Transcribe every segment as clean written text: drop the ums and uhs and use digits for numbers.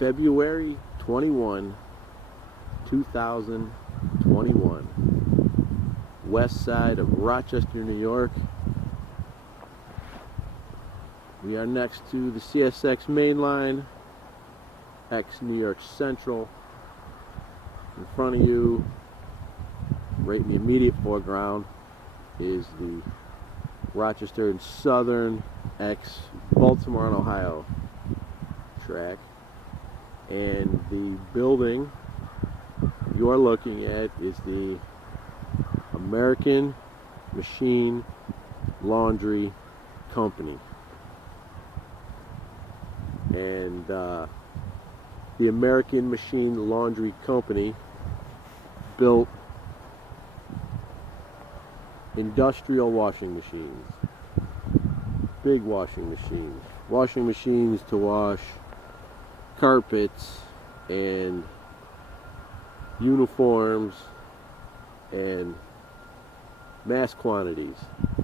February 21, 2021. West side of Rochester, New York. We are next to the CSX main line, ex-New York Central. In front of you, right in the immediate foreground, is the Rochester and Southern ex-Baltimore and Ohio track. And the building you are looking at is the American Machine Laundry Company. And the American Machine Laundry Company built industrial washing machines, big washing machines to wash carpets and uniforms and mass quantities.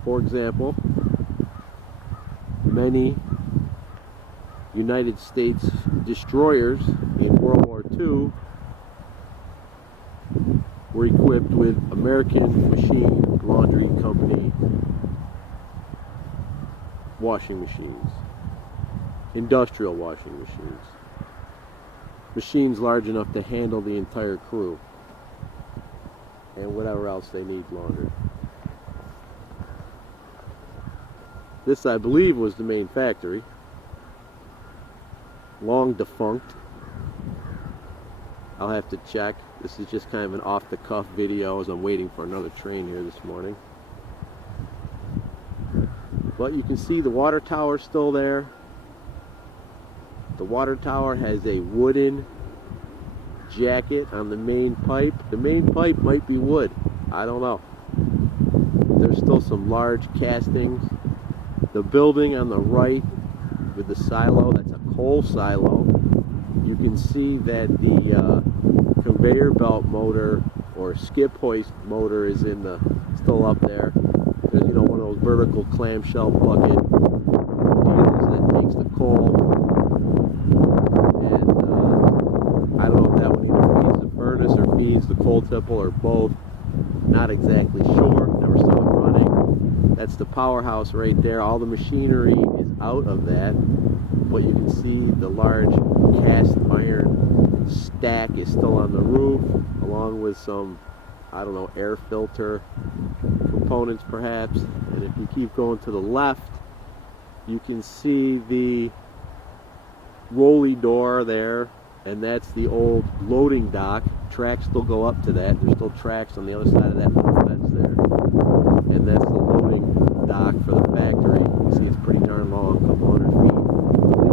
For example, many United States destroyers in World War II were equipped with American Machine Laundry Company washing machines, industrial washing machines, machines large enough to handle the entire crew and whatever else they need laundered. This, I believe, was the main factory, long defunct. I'll have to check. This is just kind of an off-the-cuff video as I'm waiting for another train here this morning. But you can see the water tower still there. The water tower has a wooden jacket on the main pipe. The main pipe might be wood. I don't know. There's still some large castings. The building on the right with the silo, that's a coal silo. You can see that the conveyor belt motor or skip hoist motor is still up there. There's one of those vertical clamshell bucket fuses that takes the coal. And I don't know if that one either feeds the furnace or feeds the coal tipple or both. Not exactly sure. Never saw it running. That's the powerhouse right there. All the machinery is out of that. But you can see the large cast iron stack is still on the roof, along with some, I don't know, air filter components perhaps. And if you keep going to the left, you can see the rolly door there, and that's the old loading dock. Tracks still go up to that. There's still tracks on the other side of that little fence there. And that's the loading dock for the factory. You can see it's pretty darn long, a couple hundred feet at least.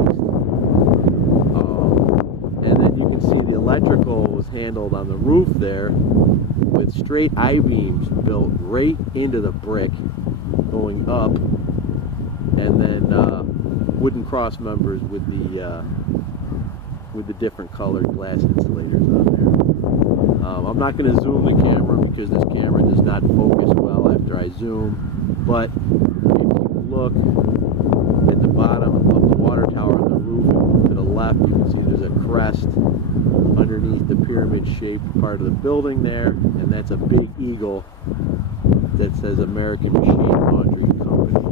And then you can see the electrical was handled on the roof there with straight I-beams built right into the brick going up, and then wooden cross members with the different colored glass insulators on there. I'm not going to zoom the camera because this camera does not focus well after I zoom, but if you look at the bottom of the water tower on the roof and move to the left, you can see there's a crest underneath the pyramid-shaped part of the building there, and that's a big eagle that says American Machine Laundry Company.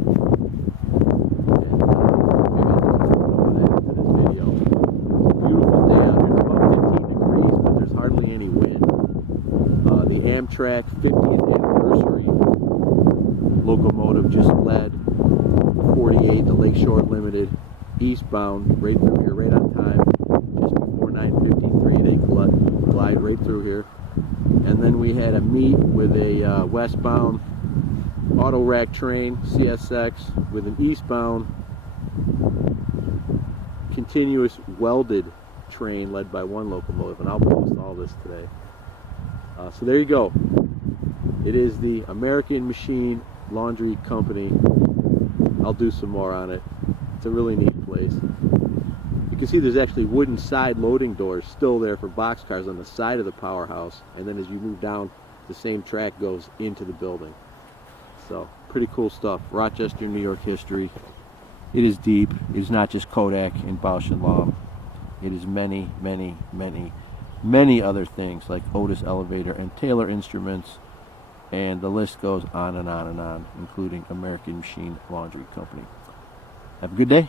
Amtrak 50th anniversary locomotive just led 48, the Lakeshore Limited, eastbound, right through here, right on time, just before 9:53. They glide right through here. And then we had a meet with a westbound auto rack train, CSX, with an eastbound continuous welded train led by one locomotive, and I'll post all this today. So there you go. It is the American Machine Laundry Company. I'll do some more on it. It's a really neat place. You can see there's actually wooden side loading doors still there for boxcars on the side of the powerhouse, and then as you move down, the same track goes into the building. So pretty cool stuff. Rochester, New York history. It is deep. It is not just Kodak and Bausch and Lomb. It is many, many, many, many other things like Otis Elevator and Taylor Instruments, and the list goes on and on and on, including American Machine Laundry Company. Have a good day.